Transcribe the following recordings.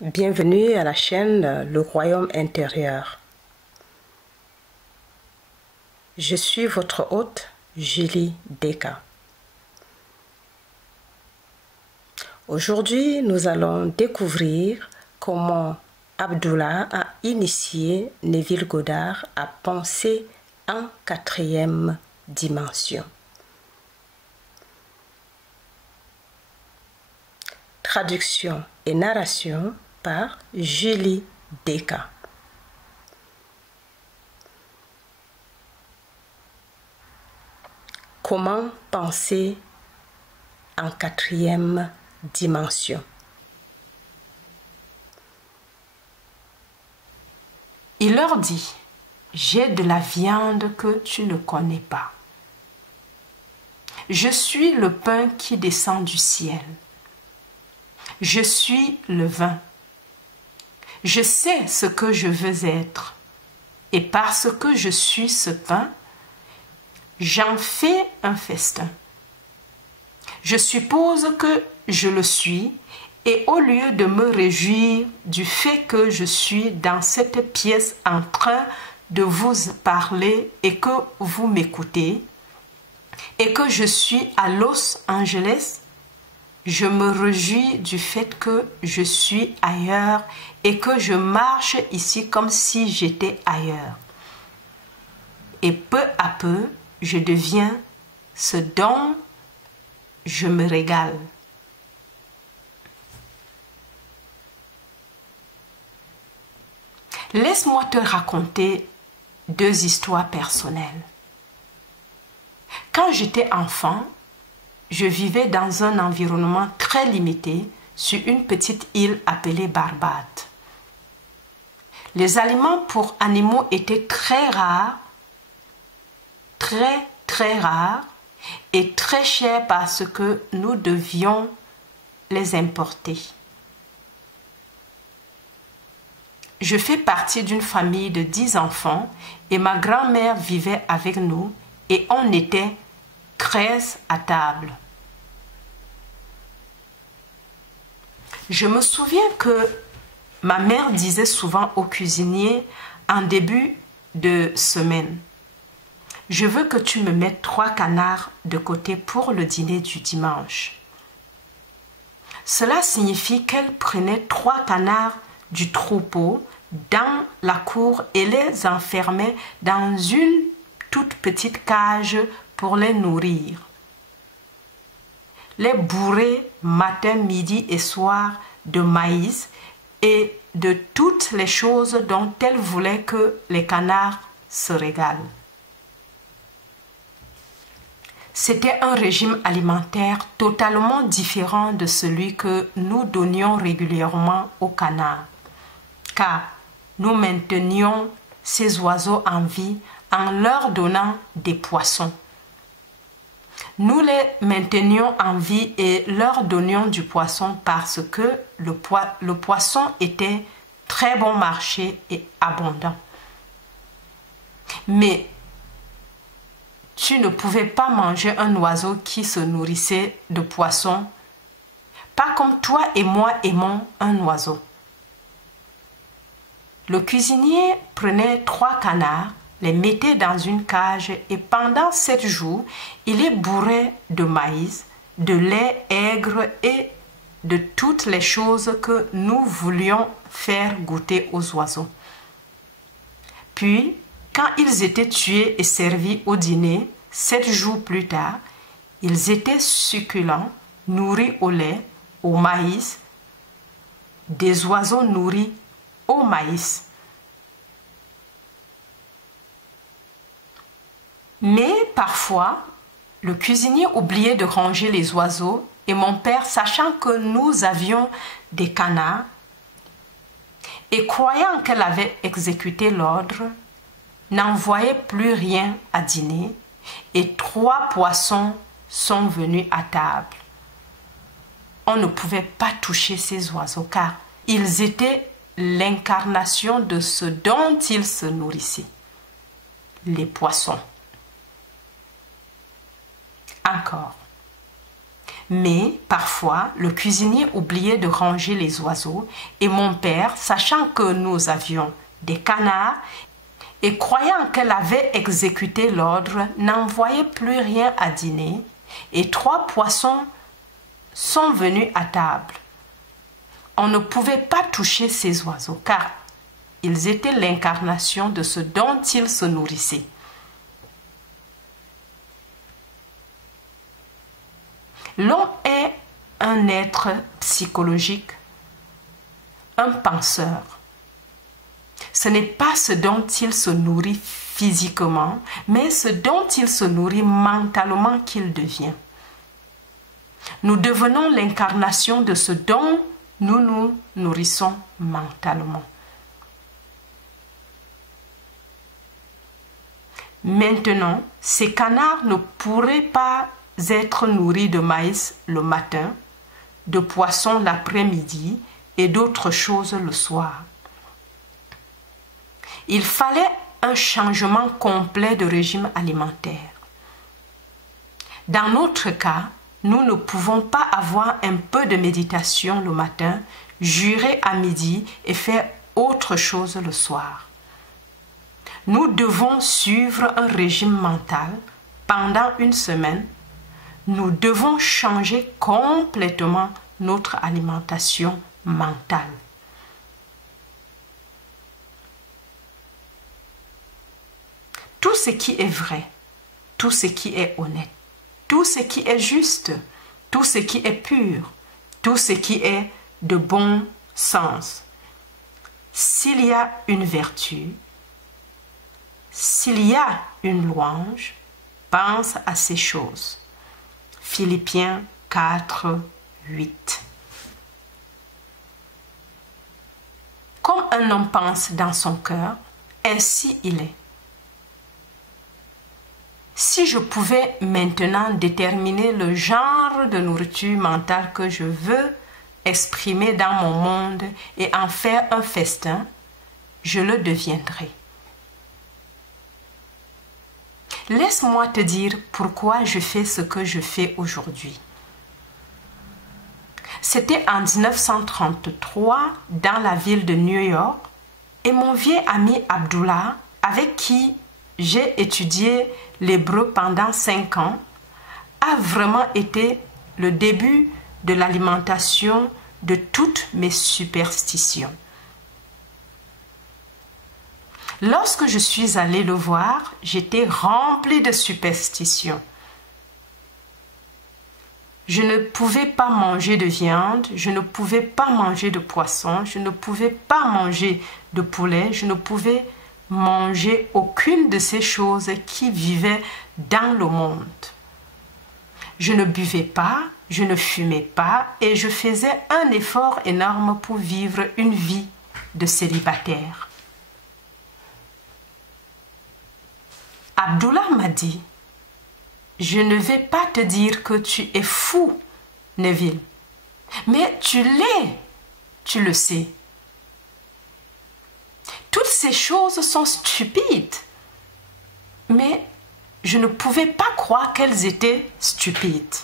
Bienvenue à la chaîne Le Royaume intérieur. Je suis votre hôte, Julie Deka. Aujourd'hui, nous allons découvrir comment Abdullah a initié Neville Goddard à penser en quatrième dimension. Traduction et narration par Julie Deka. Comment penser en quatrième dimension? Il leur dit: j'ai de la viande que tu ne connais pas. Je suis le pain qui descend du ciel. Je suis le vin. Je sais ce que je veux être. Et parce que je suis ce pain, j'en fais un festin. Je suppose que je le suis, et au lieu de me réjouir du fait que je suis dans cette pièce en train de vous parler et que vous m'écoutez, et que je suis à Los Angeles, je me réjouis du fait que je suis ailleurs et que je marche ici comme si j'étais ailleurs. Et peu à peu, je deviens ce dont je me régale. Laisse-moi te raconter deux histoires personnelles. Quand j'étais enfant, je vivais dans un environnement très limité sur une petite île appelée Barbade. Les aliments pour animaux étaient très rares, très rares et très chers parce que nous devions les importer. Je fais partie d'une famille de 10 enfants et ma grand-mère vivait avec nous et on était 13 à table. Je me souviens que ma mère disait souvent au cuisinier en début de semaine: je veux que tu me mettes 3 canards de côté pour le dîner du dimanche. Cela signifie qu'elle prenait 3 canards du troupeau dans la cour et les enfermait dans une toute petite cage pour les nourrir. Les bourrer matin, midi et soir de maïs et de toutes les choses dont elle voulait que les canards se régalent. C'était un régime alimentaire totalement différent de celui que nous donnions régulièrement aux canards, car nous maintenions ces oiseaux en vie en leur donnant des poissons. Nous les maintenions en vie et leur donnions du poisson parce que le poisson était très bon marché et abondant. Mais tu ne pouvais pas manger un oiseau qui se nourrissait de poissons, pas comme toi et moi aimons un oiseau. Le cuisinier prenait 3 canards, les mettait dans une cage et pendant 7 jours, il les bourrait de maïs, de lait aigre et de toutes les choses que nous voulions faire goûter aux oiseaux. Puis, quand ils étaient tués et servis au dîner, 7 jours plus tard, ils étaient succulents, nourris au lait, au maïs, des oiseaux nourris au maïs. Mais parfois, le cuisinier oubliait de ranger les oiseaux et mon père, sachant que nous avions des canards et croyant qu'elle avait exécuté l'ordre, n'envoyait plus rien à dîner et 3 poissons sont venus à table. On ne pouvait pas toucher ces oiseaux car ils étaient l'incarnation de ce dont ils se nourrissaient, les poissons. Encore. Mais parfois, le cuisinier oubliait de ranger les oiseaux et mon père, sachant que nous avions des canards et croyant qu'elle avait exécuté l'ordre, n'envoyait plus rien à dîner et 3 poissons sont venus à table. On ne pouvait pas toucher ces oiseaux car ils étaient l'incarnation de ce dont ils se nourrissaient. L'homme est un être psychologique, un penseur. Ce n'est pas ce dont il se nourrit physiquement, mais ce dont il se nourrit mentalement qu'il devient. Nous devenons l'incarnation de ce dont nous nous nourrissons mentalement. Maintenant, ces canards ne pourraient pas être nourris de maïs le matin, de poissons l'après-midi et d'autres choses le soir. Il fallait un changement complet de régime alimentaire. Dans notre cas, nous ne pouvons pas avoir un peu de méditation le matin, jurer à midi et faire autre chose le soir. Nous devons suivre un régime mental pendant une semaine. Nous devons changer complètement notre alimentation mentale. Tout ce qui est vrai, tout ce qui est honnête, tout ce qui est juste, tout ce qui est pur, tout ce qui est de bon sens. S'il y a une vertu, s'il y a une louange, pense à ces choses. Philippiens 4, 8. Comme un homme pense dans son cœur, ainsi il est. Si je pouvais maintenant déterminer le genre de nourriture mentale que je veux exprimer dans mon monde et en faire un festin, je le deviendrais. Laisse-moi te dire pourquoi je fais ce que je fais aujourd'hui. C'était en 1933 dans la ville de New York et mon vieil ami Abdullah, avec qui j'ai étudié l'hébreu pendant 5 ans, a vraiment été le début de l'alimentation de toutes mes superstitions. Lorsque je suis allée le voir, j'étais remplie de superstitions. Je ne pouvais pas manger de viande, je ne pouvais pas manger de poisson, je ne pouvais pas manger de poulet, je ne pouvais manger aucune de ces choses qui vivaient dans le monde. Je ne buvais pas, je ne fumais pas et je faisais un effort énorme pour vivre une vie de célibataire. Abdullah m'a dit, je ne vais pas te dire que tu es fou, Neville, mais tu l'es, tu le sais. Toutes ces choses sont stupides, mais je ne pouvais pas croire qu'elles étaient stupides.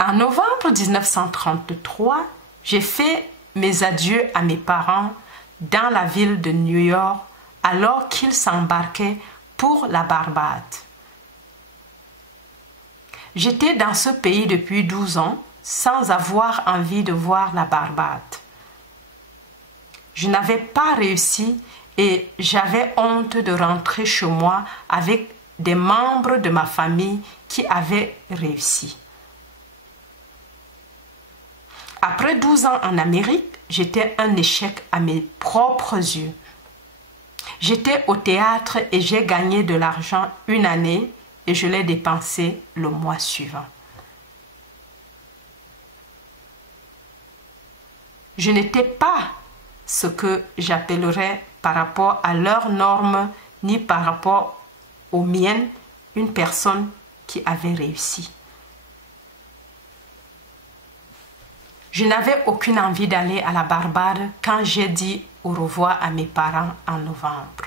En novembre 1933, j'ai fait mes adieux à mes parents dans la ville de New York alors qu'ils s'embarquaient pour la Barbade. J'étais dans ce pays depuis 12 ans sans avoir envie de voir la Barbade. Je n'avais pas réussi et j'avais honte de rentrer chez moi avec des membres de ma famille qui avaient réussi. Après 12 ans en Amérique, j'étais un échec à mes propres yeux. J'étais au théâtre et j'ai gagné de l'argent une année et je l'ai dépensé le mois suivant. Je n'étais pas ce que j'appellerais par rapport à leurs normes ni par rapport aux miennes une personne qui avait réussi. Je n'avais aucune envie d'aller à la Barbade quand j'ai dit au revoir à mes parents en novembre.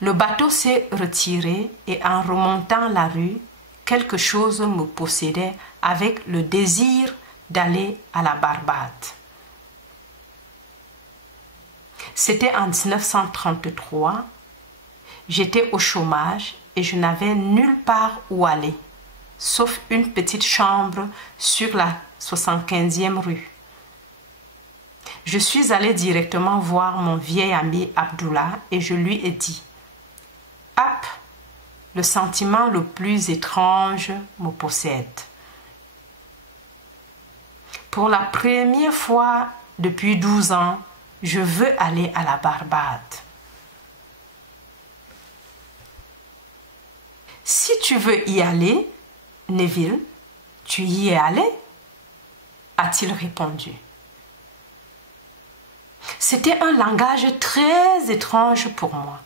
Le bateau s'est retiré et en remontant la rue, quelque chose me possédait avec le désir d'aller à la Barbade. C'était en 1933. J'étais au chômage et je n'avais nulle part où aller, sauf une petite chambre sur la 75e rue. Je suis allée directement voir mon vieil ami Abdullah et je lui ai dit « Ap, le sentiment le plus étrange me possède. Pour la première fois depuis 12 ans, je veux aller à la Barbade. Si tu veux y aller, Neville, tu y es allé ?» a-t-il répondu. C'était un langage très étrange pour moi.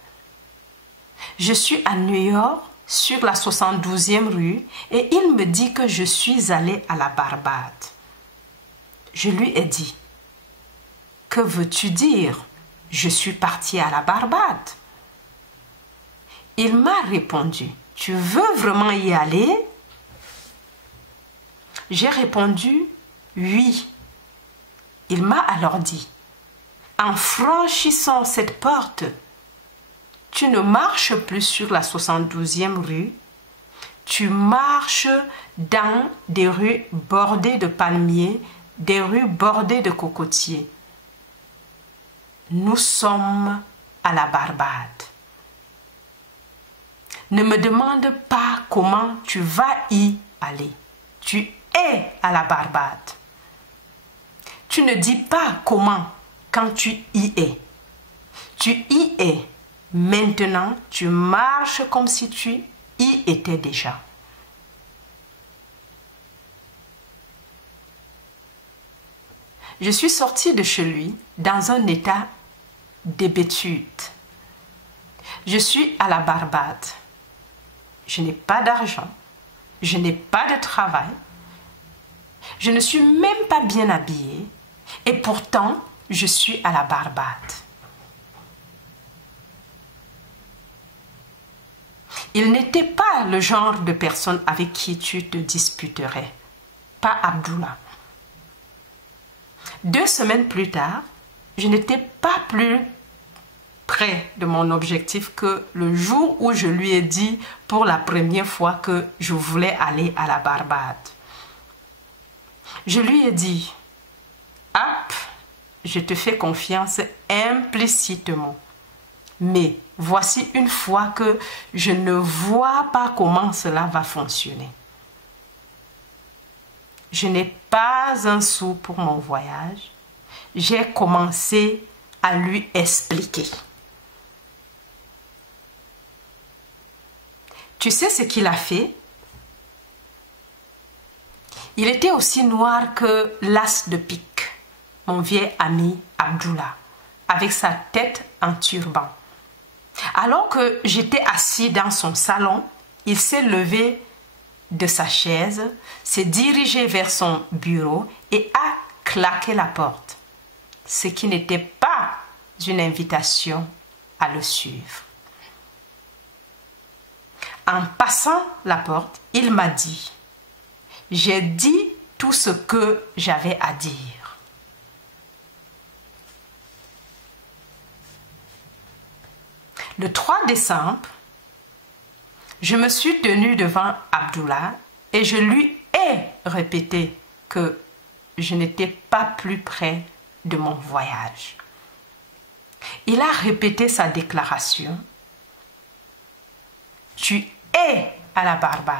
Je suis à New York, sur la 72e rue, et il me dit que je suis allé à la Barbade. Je lui ai dit, « Que veux-tu dire? Je suis parti à la Barbade. » Il m'a répondu, « Tu veux vraiment y aller? » J'ai répondu, « Oui. » Il m'a alors dit, « En franchissant cette porte, tu ne marches plus sur la 72e rue, tu marches dans des rues bordées de palmiers, des rues bordées de cocotiers. Nous sommes à la Barbade. Ne me demande pas comment tu vas y aller. Tu es à la Barbade. Tu ne dis pas comment quand tu y es. Tu y es. Maintenant, tu marches comme si tu y étais déjà. Je suis sortie de chez lui dans un état d'hébétude. Je suis à la Barbade. Je n'ai pas d'argent. Je n'ai pas de travail. Je ne suis même pas bien habillée. Et pourtant, je suis à la Barbade. Il n'était pas le genre de personne avec qui tu te disputerais. Pas Abdullah. 2 semaines plus tard, je n'étais pas plus près de mon objectif que le jour où je lui ai dit pour la première fois que je voulais aller à la Barbade. Je lui ai dit, « Hop, je te fais confiance implicitement. Mais voici une fois que je ne vois pas comment cela va fonctionner. Je n'ai pas un sou pour mon voyage. » J'ai commencé à lui expliquer. Tu sais ce qu'il a fait? Il était aussi noir que l'as de pique, mon vieil ami Abdullah, avec sa tête en turban. Alors que j'étais assis dans son salon, il s'est levé de sa chaise, s'est dirigé vers son bureau et a claqué la porte, ce qui n'était pas une invitation à le suivre. En passant la porte, il m'a dit, « J'ai dit tout ce que j'avais à dire. » Le 3 décembre, je me suis tenue devant Abdullah et je lui ai répété que je n'étais pas plus près de mon voyage. Il a répété sa déclaration. « Tu es à la Barbade. »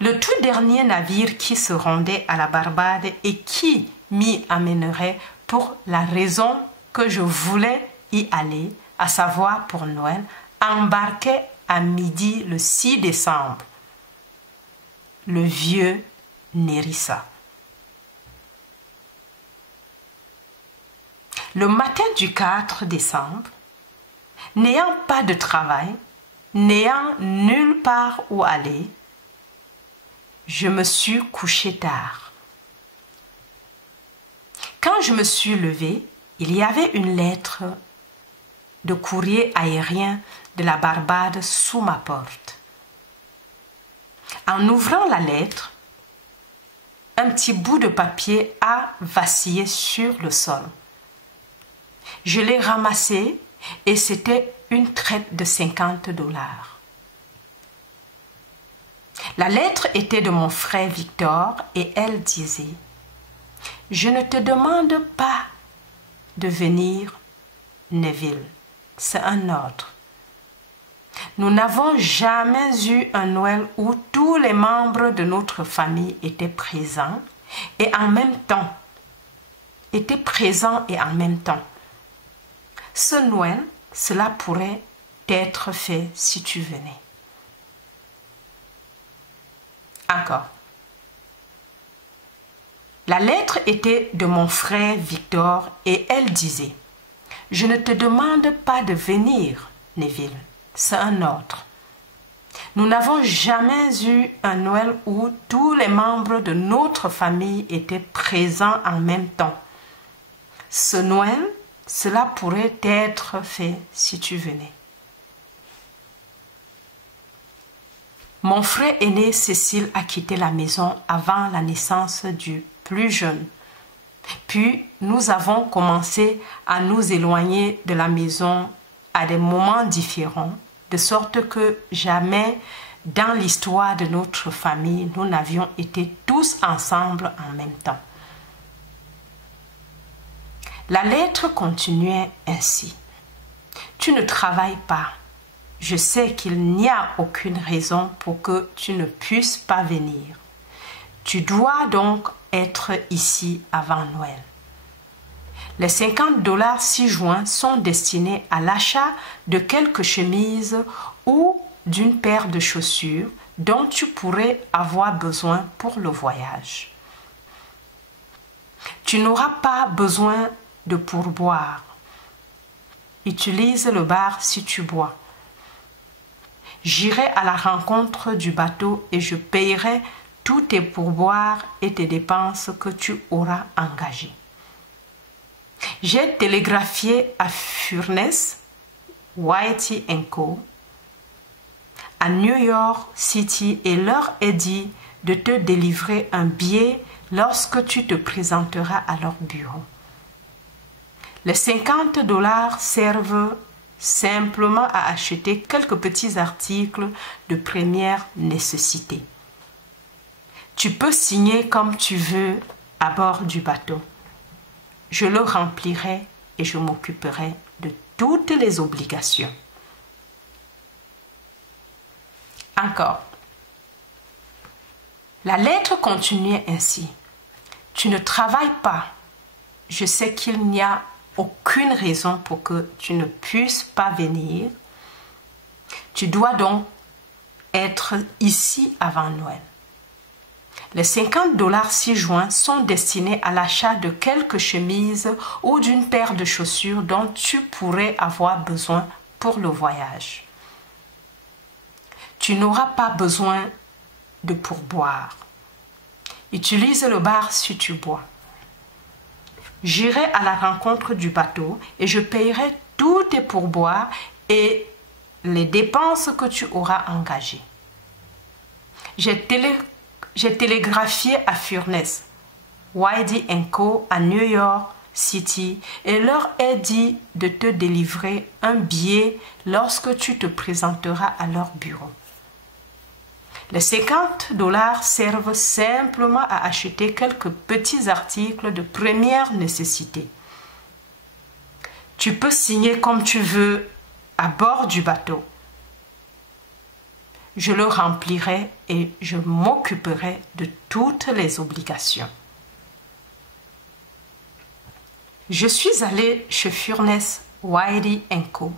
Le tout dernier navire qui se rendait à la Barbade et qui m'y amènerait pour la raison que je voulais y aller, à savoir pour Noël, embarquait à midi le 6 décembre. Le vieux Nerissa. Le matin du 4 décembre, n'ayant pas de travail, n'ayant nulle part où aller, je me suis couchée tard. Quand je me suis levée, il y avait une lettre de courrier aérien de la Barbade sous ma porte. En ouvrant la lettre, un petit bout de papier a vacillé sur le sol. Je l'ai ramassé et c'était une traite de 50 $. La lettre était de mon frère Victor et elle disait « Je ne te demande pas de venir, Neville, c'est un ordre. Nous n'avons jamais eu un Noël où tous les membres de notre famille étaient présents et en même temps. Ce Noël, cela pourrait être fait si tu venais. » Encore. La lettre était de mon frère Victor et elle disait « Je ne te demande pas de venir, Neville, c'est un ordre. Nous n'avons jamais eu un Noël où tous les membres de notre famille étaient présents en même temps. Ce Noël, cela pourrait être fait si tu venais. » Mon frère aîné Cécile a quitté la maison avant la naissance du plus jeune. Puis nous avons commencé à nous éloigner de la maison à des moments différents, de sorte que jamais dans l'histoire de notre famille, nous n'avions été tous ensemble en même temps. La lettre continuait ainsi. « Tu ne travailles pas. Je sais qu'il n'y a aucune raison pour que tu ne puisses pas venir. Tu dois donc être ici avant Noël. Les 50 $ ci-joints sont destinés à l'achat de quelques chemises ou d'une paire de chaussures dont tu pourrais avoir besoin pour le voyage. Tu n'auras pas besoin de pourboire. Utilise le bar si tu bois. J'irai à la rencontre du bateau et je payerai tous tes pourboires et tes dépenses que tu auras engagées. J'ai télégraphié à Furness, Whitey & Co. à New York City et leur ai dit de te délivrer un billet lorsque tu te présenteras à leur bureau. Les 50 $ servent simplement à acheter quelques petits articles de première nécessité. Tu peux signer comme tu veux à bord du bateau. Je le remplirai et je m'occuperai de toutes les obligations. Encore. La lettre continuait ainsi. Tu ne travailles pas. Je sais qu'il n'y a aucune raison pour que tu ne puisses pas venir. Tu dois donc être ici avant Noël. Les 50 $ ci-joints sont destinés à l'achat de quelques chemises ou d'une paire de chaussures dont tu pourrais avoir besoin pour le voyage. Tu n'auras pas besoin de pourboire. Utilise le bar si tu bois. J'irai à la rencontre du bateau et je payerai tous tes pourboires et les dépenses que tu auras engagées. J'ai télégraphié à Furness, Whitey & Co. à New York City et leur ai dit de te délivrer un billet lorsque tu te présenteras à leur bureau. Les 50 $ servent simplement à acheter quelques petits articles de première nécessité. Tu peux signer comme tu veux à bord du bateau. Je le remplirai et je m'occuperai de toutes les obligations. Je suis allée chez Furness, Whitey & Co.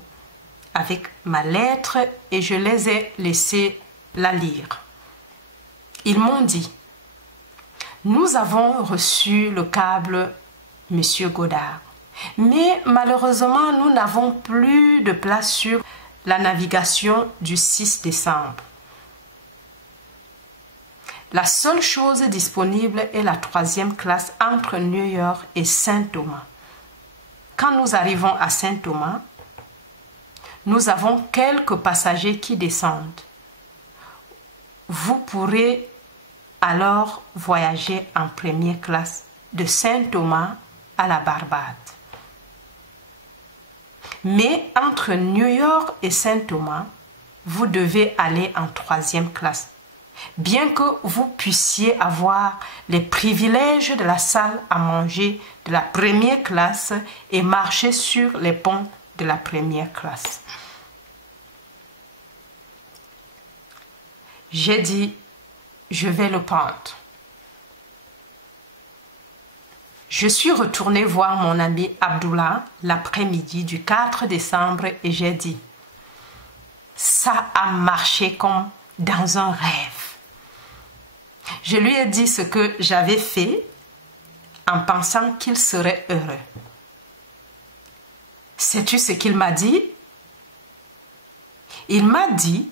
avec ma lettre et je les ai laissés la lire. Ils m'ont dit « Nous avons reçu le câble, Monsieur Goddard, mais malheureusement nous n'avons plus de place sur la navigation du 6 décembre. La seule chose disponible est la 3e classe entre New York et Saint-Thomas. quand nous arrivons à Saint-Thomas, nous avons quelques passagers qui descendent. Vous pourrez alors voyager en première classe de Saint-Thomas à la Barbade. Mais entre New York et Saint-Thomas, vous devez aller en troisième classe, bien que vous puissiez avoir les privilèges de la salle à manger de la première classe et marcher sur les ponts de la première classe. J'ai dit, je vais le prendre. Je suis retournée voir mon ami Abdullah l'après-midi du 4 décembre et j'ai dit, ça a marché comme dans un rêve. Je lui ai dit ce que j'avais fait en pensant qu'il serait heureux. Sais-tu ce qu'il m'a dit? Il m'a dit,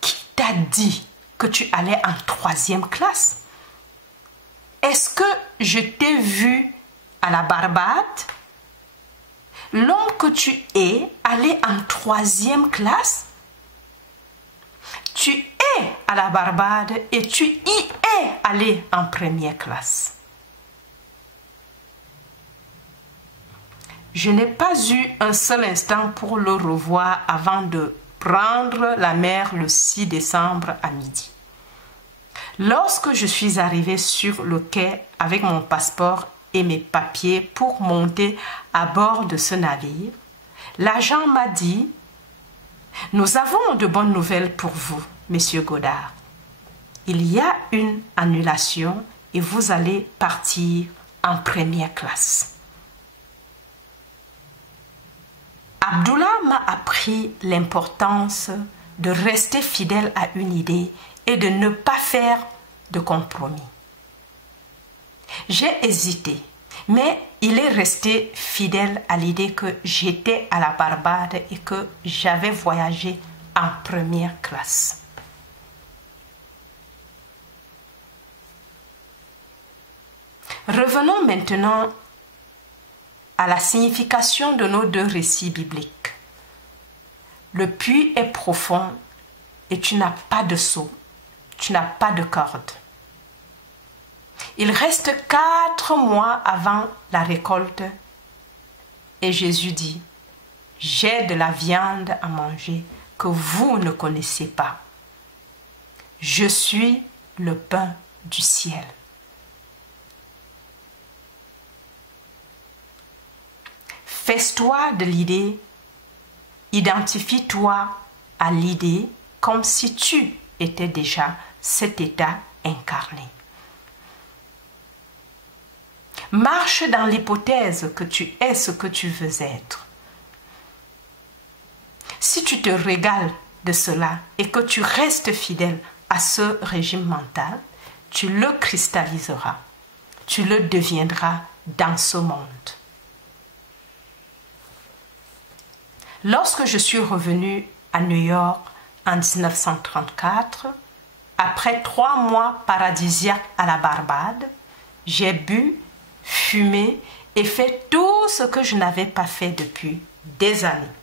qui t'a dit que tu allais en troisième classe? Est-ce que je t'ai vu à la Barbade? L'homme que tu es allé en troisième classe? Tu es à la Barbade et tu y es allé en première classe. Je n'ai pas eu un seul instant pour le revoir avant de prendre la mer le 6 décembre à midi. Lorsque je suis arrivée sur le quai avec mon passeport et mes papiers pour monter à bord de ce navire, l'agent m'a dit « Nous avons de bonnes nouvelles pour vous, Monsieur Godard. Il y a une annulation et vous allez partir en première classe. » Abdullah m'a appris l'importance de rester fidèle à une idée et de ne pas faire de compromis. J'ai hésité, mais il est resté fidèle à l'idée que j'étais à la Barbade et que j'avais voyagé en première classe. Revenons maintenant à la signification de nos deux récits bibliques. Le puits est profond et tu n'as pas de seau, tu n'as pas de corde. Il reste 4 mois avant la récolte et Jésus dit, « J'ai de la viande à manger que vous ne connaissez pas. Je suis le pain du ciel. » Fais-toi de l'idée, identifie-toi à l'idée comme si tu étais déjà cet état incarné. Marche dans l'hypothèse que tu es ce que tu veux être. Si tu te régales de cela et que tu restes fidèle à ce régime mental, tu le cristalliseras, tu le deviendras dans ce monde. Lorsque je suis revenue à New York en 1934, après 3 mois paradisiaques à la Barbade, j'ai bu, fumé et fait tout ce que je n'avais pas fait depuis des années.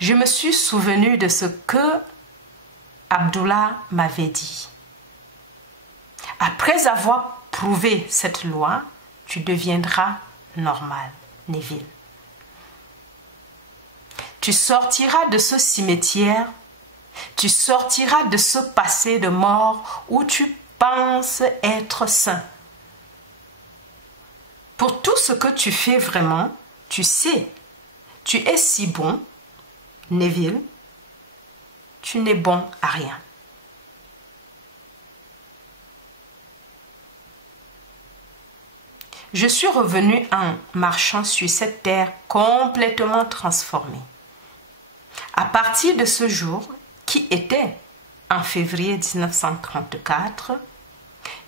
Je me suis souvenue de ce que Abdullah m'avait dit. Après avoir prouvé cette loi, tu deviendras normal, Neville. Tu sortiras de ce cimetière, tu sortiras de ce passé de mort où tu penses être saint. Pour tout ce que tu fais vraiment, tu sais, tu es si bon, Neville, tu n'es bon à rien. Je suis revenue en marchant sur cette terre complètement transformée. À partir de ce jour, qui était en février 1934,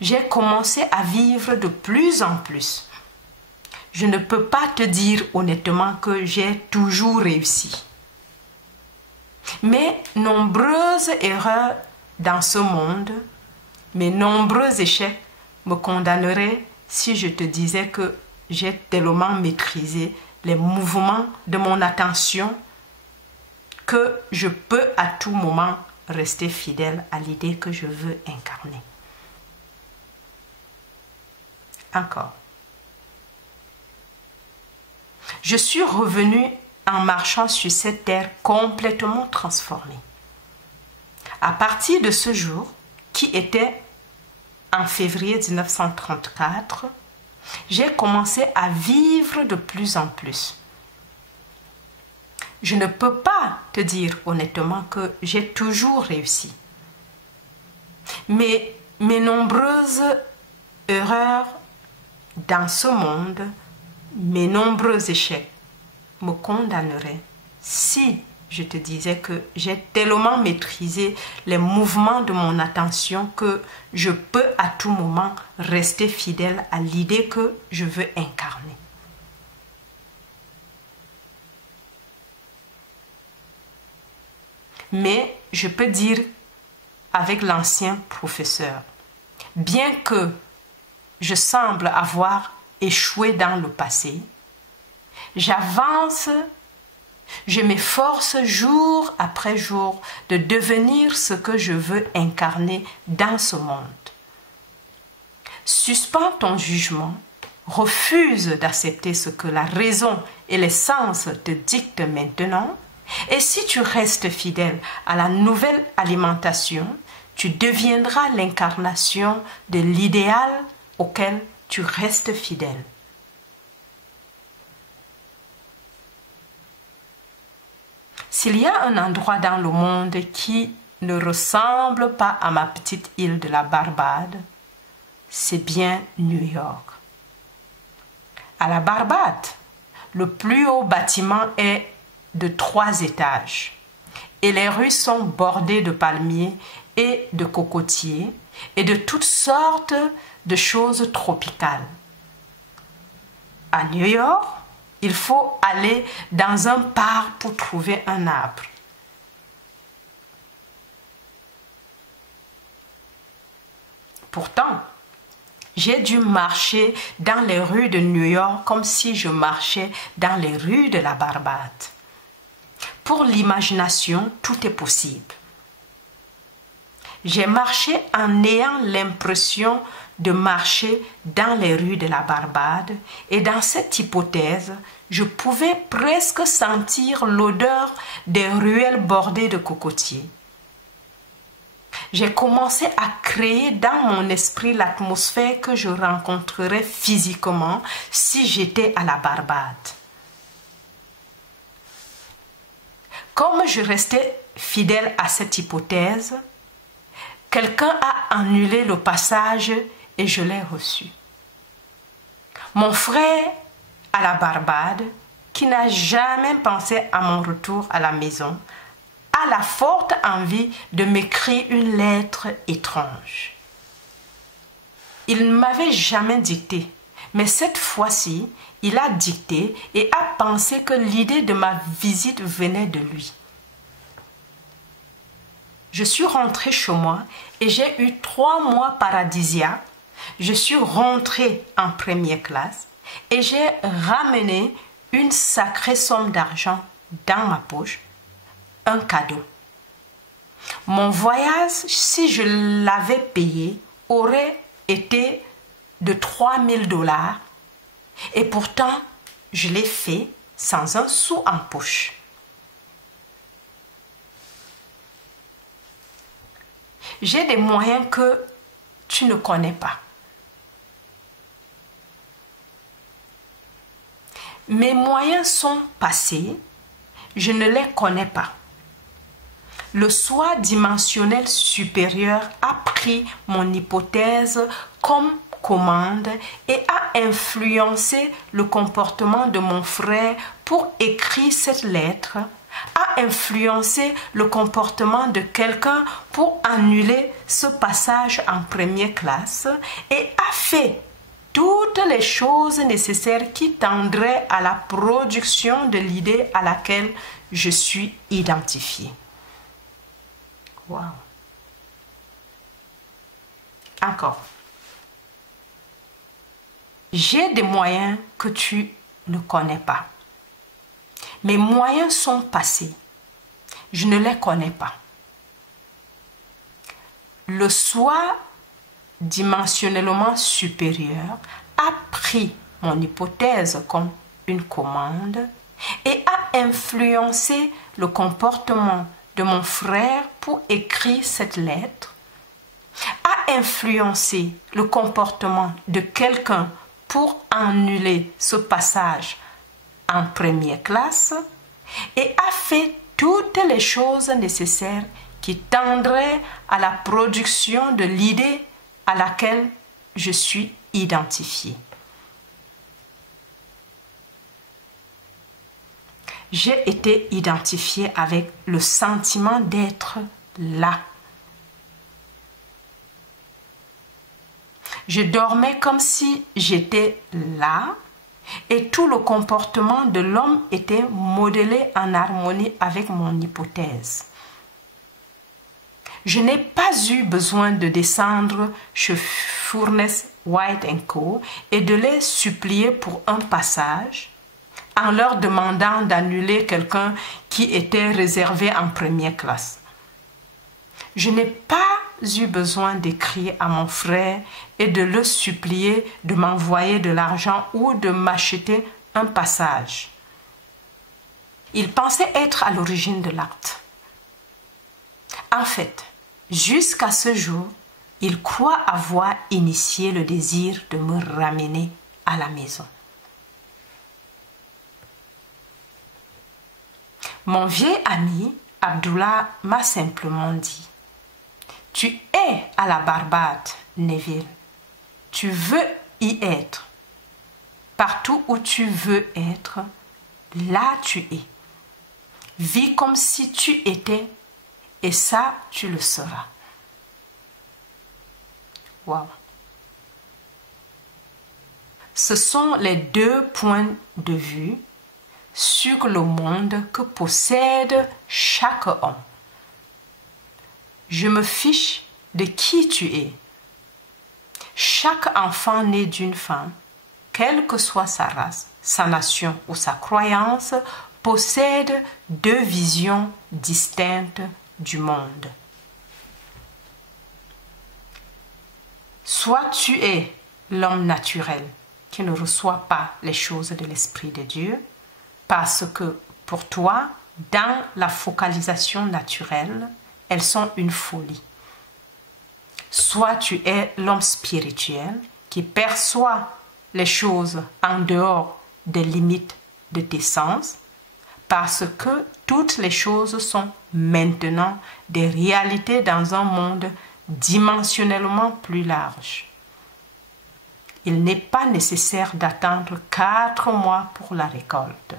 j'ai commencé à vivre de plus en plus. Je ne peux pas te dire honnêtement que j'ai toujours réussi. Mes nombreuses erreurs dans ce monde, mes nombreux échecs me condamneraient si je te disais que j'ai tellement maîtrisé les mouvements de mon attention que je peux à tout moment rester fidèle à l'idée que je veux incarner. Encore. Je suis revenue en marchant sur cette terre complètement transformée. À partir de ce jour, qui était en février 1934, j'ai commencé à vivre de plus en plus. Je ne peux pas te dire honnêtement que j'ai toujours réussi. Mais mes nombreuses erreurs dans ce monde, mes nombreux échecs me condamneraient si je te disais que j'ai tellement maîtrisé les mouvements de mon attention que je peux à tout moment rester fidèle à l'idée que je veux incarner. Mais je peux dire avec l'ancien professeur, bien que je semble avoir échoué dans le passé, j'avance, je m'efforce jour après jour de devenir ce que je veux incarner dans ce monde. Suspends ton jugement, refuse d'accepter ce que la raison et les sens te dictent maintenant, et si tu restes fidèle à la nouvelle alimentation, tu deviendras l'incarnation de l'idéal auquel tu restes fidèle. S'il y a un endroit dans le monde qui ne ressemble pas à ma petite île de la Barbade, c'est bien New York. À la Barbade, le plus haut bâtiment est de 3 étages et les rues sont bordées de palmiers et de cocotiers et de toutes sortes de choses tropicales. À New York, il faut aller dans un parc pour trouver un arbre. Pourtant, j'ai dû marcher dans les rues de New York comme si je marchais dans les rues de la Barbade. Pour l'imagination, tout est possible. J'ai marché en ayant l'impression de marcher dans les rues de la Barbade et dans cette hypothèse, je pouvais presque sentir l'odeur des ruelles bordées de cocotiers. J'ai commencé à créer dans mon esprit l'atmosphère que je rencontrerais physiquement si j'étais à la Barbade. Comme je restais fidèle à cette hypothèse, quelqu'un a annulé le passage et je l'ai reçu. Mon frère à la Barbade, qui n'a jamais pensé à mon retour à la maison, a la forte envie de m'écrire une lettre étrange. Il ne m'avait jamais dicté, mais cette fois-ci, il a dicté et a pensé que l'idée de ma visite venait de lui. Je suis rentrée chez moi et j'ai eu 3 mois paradisiaques. Je suis rentrée en première classe et j'ai ramené une sacrée somme d'argent dans ma poche, un cadeau. Mon voyage, si je l'avais payé, aurait été de $3000 et pourtant, je l'ai fait sans un sou en poche. J'ai des moyens que tu ne connais pas. Mes moyens sont passés, je ne les connais pas. Le soi dimensionnel supérieur a pris mon hypothèse comme commande et a influencé le comportement de mon frère pour écrire cette lettre, a influencé le comportement de quelqu'un pour annuler ce passage en première classe et a fait toutes les choses nécessaires qui tendraient à la production de l'idée à laquelle je suis identifiée. Wow. Encore. J'ai des moyens que tu ne connais pas. Mes moyens sont passés. Je ne les connais pas. Le soi dimensionnellement supérieur a pris mon hypothèse comme une commande et a influencé le comportement de mon frère pour écrire cette lettre, a influencé le comportement de quelqu'un pour annuler ce passage en première classe et a fait toutes les choses nécessaires qui tendraient à la production de l'idée à laquelle je suis identifié. J'ai été identifié avec le sentiment d'être là. Je dormais comme si j'étais là et tout le comportement de l'homme était modelé en harmonie avec mon hypothèse. Je n'ai pas eu besoin de descendre chez Furness White & Co. et de les supplier pour un passage en leur demandant d'annuler quelqu'un qui était réservé en première classe. Je n'ai pas eu besoin d'écrire à mon frère et de le supplier de m'envoyer de l'argent ou de m'acheter un passage. Il pensait être à l'origine de l'acte. En fait, jusqu'à ce jour, il croit avoir initié le désir de me ramener à la maison. Mon vieil ami Abdullah m'a simplement dit: « Tu es à la Barbade, Neville. Tu veux y être. Partout où tu veux être, là tu es. Vis comme si tu étais, et ça, tu le seras. » Wow. Ce sont les deux points de vue sur le monde que possède chaque homme. Je me fiche de qui tu es. Chaque enfant né d'une femme, quelle que soit sa race, sa nation ou sa croyance, possède deux visions distinctes du monde. Soit tu es l'homme naturel qui ne reçoit pas les choses de l'Esprit de Dieu, parce que pour toi, dans la focalisation naturelle, elles sont une folie. Soit tu es l'homme spirituel qui perçoit les choses en dehors des limites de tes sens, parce que toutes les choses sont maintenant des réalités dans un monde dimensionnellement plus large. Il n'est pas nécessaire d'attendre 4 mois pour la récolte.